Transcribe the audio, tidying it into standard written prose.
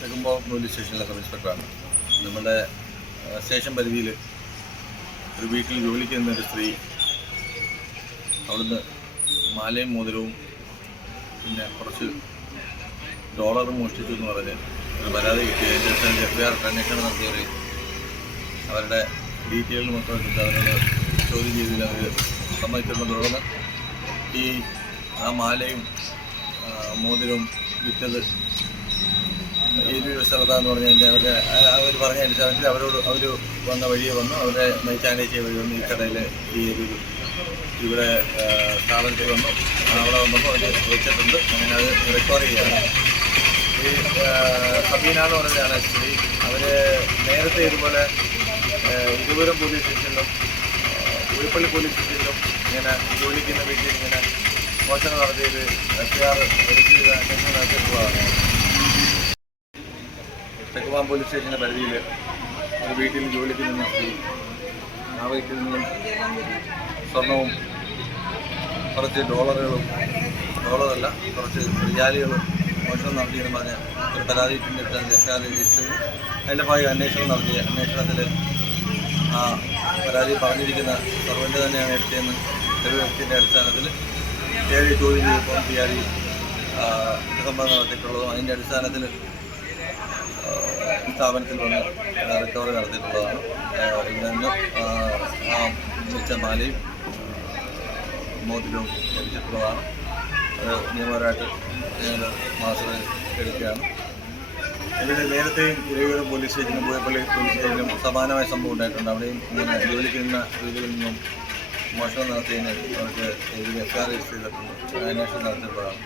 തെക്കുമ്പോൾ police സ്റ്റേഷനിലെ sub ഇൻസ്പെക്ടറാണ്. നമ്മുടെ station പരിധിയിൽ ഒരു വീട്ടിൽ ജോലിക്ക് നിന്നൊരു സ്ത്രീ അവിടുന്ന് മാലയും മോതിരവും പിന്നെ കുറച്ച് ഡോളറും മോഷ്ടിച്ചു എന്ന് പറഞ്ഞ് ഒരു പരാതി കിട്ടി. അതിൻ്റെ ശേഷം FBI അന്വേഷണം നടത്തിയവർ അവരുടെ ഡീറ്റെയിൽ മൊത്തം എടുത്ത് അവരോട് ചോദ്യം ചെയ്തതിൽ അവർ സമ്മതിച്ചിട്ടുണ്ട്. തുടർന്ന് ആ മാലയും മോതിരവും വിറ്റത് ഏതൊരു സ്ഥലത്താണെന്ന് പറഞ്ഞു കഴിഞ്ഞാൽ അവർ പറഞ്ഞ അടിസ്ഥാനത്തിൽ അവർ വന്ന വഴിയെ വന്നു. അവരെ നയിച്ചാനേച്ചിയ വഴി വന്ന് ഈ കടയിൽ ഈ ഒരു ഇവിടെ സ്ഥാപനത്തിൽ വന്നു. അവിടെ വന്നപ്പോൾ അവർ വെച്ചിട്ടുണ്ട്. അങ്ങനെ അത് റിക്കവർ ചെയ്യുകയാണ്. ഈ സബീന എന്ന് പറഞ്ഞതാണ് സ്ത്രീ. അവർ നേരത്തെ ഇതുപോലെ ഇരുവരും പോലീസ് സ്റ്റേഷനിലും ഉരുപ്പള്ളി പോലീസ് സ്റ്റേഷനിലും ഇങ്ങനെ ജോലിക്കുന്ന വീട്ടിൽ ഇങ്ങനെ മോഷണം നടത്തിയത് FBI അന്വേഷണം നടത്തിയിട്ടുള്ളതാണ്. തെക്കുമാം പോലീസ് സ്റ്റേഷൻ്റെ പരിധിയിൽ ഒരു വീട്ടിൽ ജോലിക്ക് നിന്ന സ്ത്രീ ആ വീട്ടിൽ നിന്നും സ്വർണവും കുറച്ച് ഡോളറല്ല കുറച്ച് റിയാലുകളും മോഷണം നടത്തിയെന്ന് പറഞ്ഞ ഒരു പരാതിയിട്ടുണ്ട്. FBI രജിസ്റ്റർ ചെയ്ത് അതിൻ്റെ ഭാഗം അന്വേഷണം നടത്തിയ അന്വേഷണത്തിൽ ആ പരാതി പറഞ്ഞിരിക്കുന്ന സർവൻ്റ് തന്നെയാണ് എടുത്തതെന്ന് ഒരു വ്യക്തിൻ്റെ അടിസ്ഥാനത്തിൽ PRI ചോദ്യം ചെയ്തപ്പോൾ PRI കുറ്റസമ്മതം നടത്തിയിട്ടുള്ളതും അതിൻ്റെ അടിസ്ഥാനത്തിൽ സ്ഥാപനത്തിൽ വന്ന് റിക്കവറി നടത്തിയിട്ടുള്ളതാണ്. ഇവിടെ നിന്ന് ആ വെച്ച മാലയും മോതിരവും ലഭിച്ചിട്ടുള്ളതാണ്. അത് നിയമപരമായിട്ട് ഞങ്ങൾ മാസം എടുക്കുകയാണ്. ഇതിന് നേരത്തെയും ഇരുവരും പോലീസ് സ്റ്റേഷനും പൂയപ്പള്ളി പോലീസ് സ്റ്റേഷനും സമാനമായ സംഭവം ഉണ്ടായിട്ടുണ്ട്. അവിടെയും ഇങ്ങനെ ജോലിക്ക് നിന്ന വീടുകളിൽ നിന്നും മോഷണം നടത്തിയതിന് അവർക്ക് FBI രജിസ്റ്റർ ചെയ്തിട്ടുണ്ട്. അന്വേഷണം നടത്തിയപ്പോഴാണ്